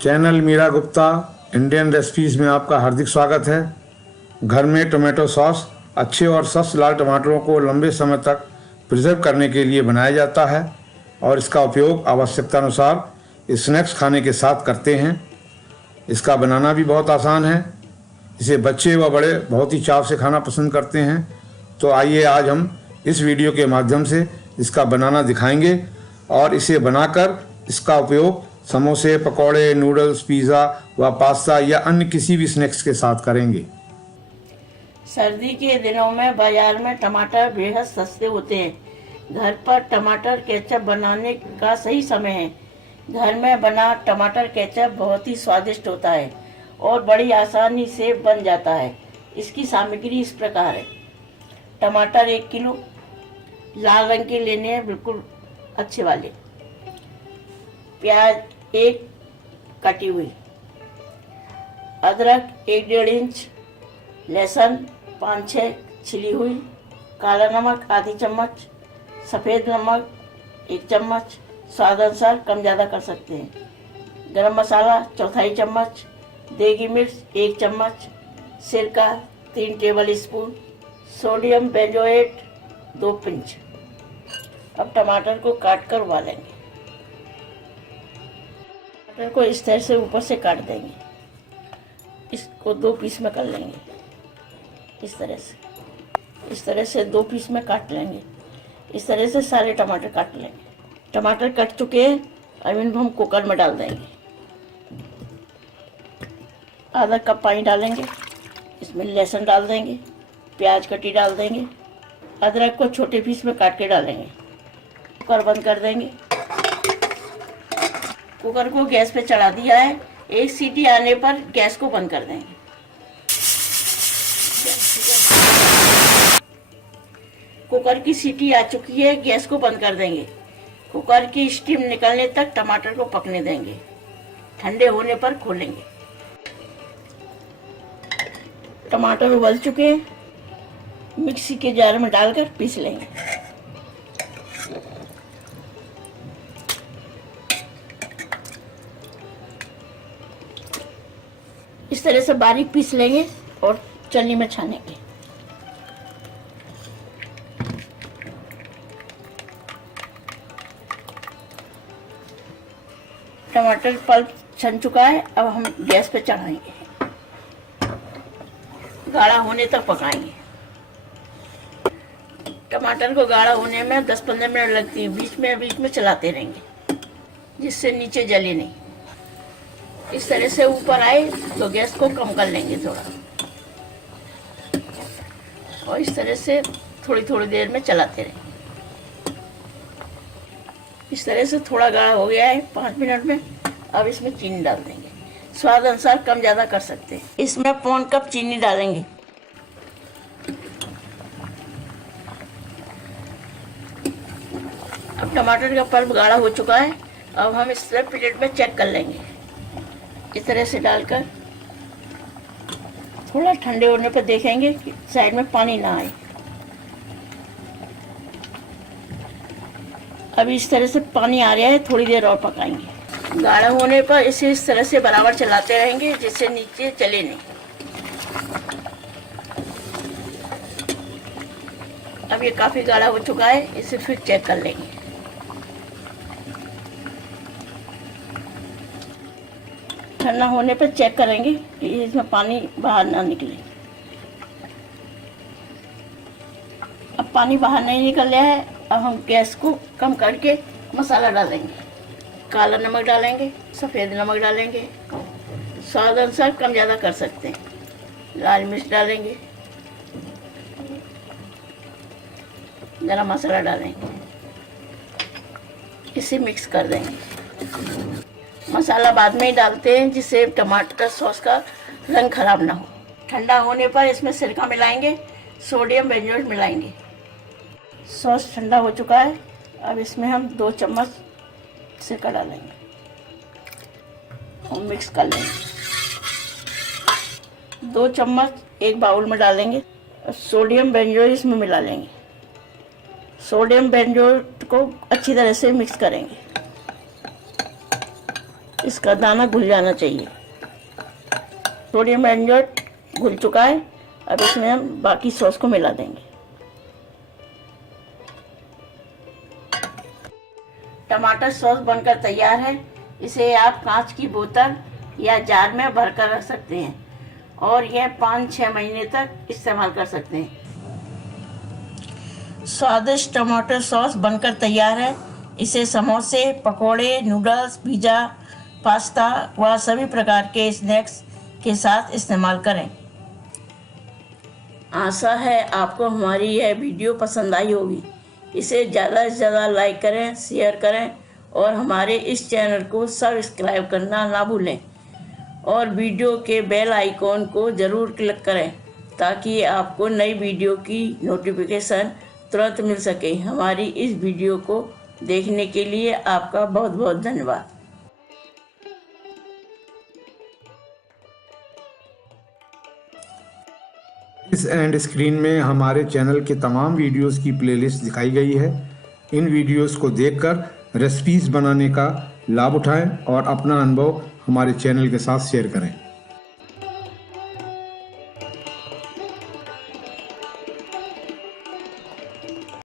Channel Meera Gupta Indian recipes में आपका हार्दिक स्वागत है। घर में टोमेटो सॉस अच्छे और स्वस्थ लाल टमाटरों को लंबे समय तक प्रिजर्व करने के लिए बनाया जाता है और इसका उपयोग आवश्यकता अनुसार स्नैक्स खाने के साथ करते हैं। इसका बनाना भी बहुत आसान है। इसे बच्चे व बड़े बहुत ही चाव से खाना पसंद करते हैं। तो आइए आज हम इस वीडियो के माध्यम से इसका बनाना दिखाएंगे और इसे बनाकर इसका उपयोग समोसे, पकौड़े, नूडल्स, पिज़्ज़ा व पास्ता या अन्य किसी भी स्नैक्स के साथ करेंगे। सर्दी के दिनों में बाजार में टमाटर बेहद सस्ते होते हैं। घर पर टमाटर केचप बनाने का सही समय है। घर में बना टमाटर केचप बहुत ही स्वादिष्ट होता है और बड़ी आसानी से बन जाता है। इसकी सामग्री इस प्रकार है। टमाटर 1 किलो, लाल रंग के लेने हैं, बिल्कुल अच्छे वाले। प्याज 1 कटी हुई, अदरक 1-1.5 इंच, लहसुन 5-6 छिली हुई, काला नमक आधी चम्मच, सफ़ेद नमक 1 चम्मच, स्वाद अनुसार कम ज़्यादा कर सकते हैं। गरम मसाला 1/4 चम्मच, देगी मिर्च 1 चम्मच, सिरका 3 table spoon, sodium benzoate 2 pinch. अब टमाटर को काट कर उबालेंगे। टमाटर को इस तरह से ऊपर से काट देंगे। इसको 2 पीस में कर लेंगे। इस तरह से 2 पीस में काट लेंगे। इस तरह से सारे टमाटर काट लेंगे। टमाटर कट चुके हैं। अब इनको हम कुकर में डाल देंगे। आधा कप पानी डालेंगे। इसमें लहसुन डाल देंगे, प्याज कटी डाल देंगे, अदरक को छोटे पीस में काट के डालेंगे। कुकर बंद कर देंगे। कुकर को गैस पे चढ़ा दिया है। 1 सीटी आने पर गैस को बंद कर देंगे। कुकर की सीटी आ चुकी है। गैस को बंद कर देंगे। कुकर की स्टीम निकलने तक टमाटर को पकने देंगे। ठंडे होने पर खोलेंगे। टमाटर उबल चुके हैं। मिक्सी के जार में डालकर पीस लेंगे। इस तरह से बारीक पीस लेंगे और छलनी में छानेंगे। टमाटर पल्प छन चुका है। अब हम गैस पे चढ़ाएंगे। गाढ़ा होने तक पकाएंगे। टमाटर को गाढ़ा होने में 10-15 मिनट लगती है। बीच में चलाते रहेंगे जिससे नीचे जले नहीं। इस तरह से ऊपर आए तो गैस को कम कर लेंगे थोड़ा और इस तरह से थोड़ी देर में चलाते रहेंगे। इस तरह से थोड़ा गाढ़ा हो गया है 5 मिनट में। अब इसमें चीनी डाल देंगे। स्वाद अनुसार कम ज़्यादा कर सकते हैं। इसमें 1 कप चीनी डालेंगे। अब टमाटर का पल्प गाढ़ा हो चुका है। अब हम इस तरह प्लेट में चेक कर लेंगे। इस तरह से डालकर थोड़ा ठंडे होने पर देखेंगे कि साइड में पानी ना आए। अभी इस तरह से पानी आ रहा है। थोड़ी देर और पकाएंगे। गाढ़ा होने पर इसे इस तरह से बराबर चलाते रहेंगे जिससे नीचे जले नहीं। अब ये काफ़ी गाढ़ा हो चुका है। इसे फिर चेक कर लेंगे। ठंडा होने पर चेक करेंगे कि इसमें पानी बाहर ना निकले। अब पानी बाहर नहीं निकल रहा है। अब हम गैस को कम करके मसाला डालेंगे। काला नमक डालेंगे, सफ़ेद नमक डालेंगे, स्वाद अनुसार कम ज़्यादा कर सकते हैं। लाल मिर्च डालेंगे, गरम मसाला डालेंगे। इसे मिक्स कर देंगे। मसाला बाद में ही डालते हैं जिससे टमाटर सॉस का रंग खराब ना हो। ठंडा होने पर इसमें सिरका मिलाएंगे, सोडियम बेंजोएट मिलाएंगे। सॉस ठंडा हो चुका है। अब इसमें हम 2 चम्मच सिरका डालेंगे और मिक्स कर लेंगे। 2 चम्मच एक बाउल में डालेंगे और सोडियम बेंजोएट इसमें मिला लेंगे। सोडियम बेंजोएट को अच्छी तरह से मिक्स करेंगे। इसका दाना घुल जाना चाहिए। सोडियम बेंजोएट घुल चुका है। अब इसमें हम बाकी सॉस को मिला देंगे। टमाटर सॉस बनकर तैयार है। इसे आप कांच की बोतल या जार में भरकर रख सकते हैं और यह 5-6 महीने तक इस्तेमाल कर सकते हैं। स्वादिष्ट टमाटर सॉस बनकर तैयार है। इसे समोसे, पकोड़े, नूडल्स, पिज़्ज़ा, पास्ता व सभी प्रकार के स्नैक्स के साथ इस्तेमाल करें। आशा है आपको हमारी यह वीडियो पसंद आई होगी। इसे ज़्यादा से ज़्यादा लाइक करें, शेयर करें और हमारे इस चैनल को सब्सक्राइब करना ना भूलें और वीडियो के बेल आइकॉन को ज़रूर क्लिक करें ताकि आपको नई वीडियो की नोटिफिकेशन तुरंत मिल सके। हमारी इस वीडियो को देखने के लिए आपका बहुत बहुत धन्यवाद। इस एंड स्क्रीन में हमारे चैनल के तमाम वीडियोस की प्लेलिस्ट दिखाई गई है। इन वीडियोस को देखकर रेसिपीज बनाने का लाभ उठाएं और अपना अनुभव हमारे चैनल के साथ शेयर करें।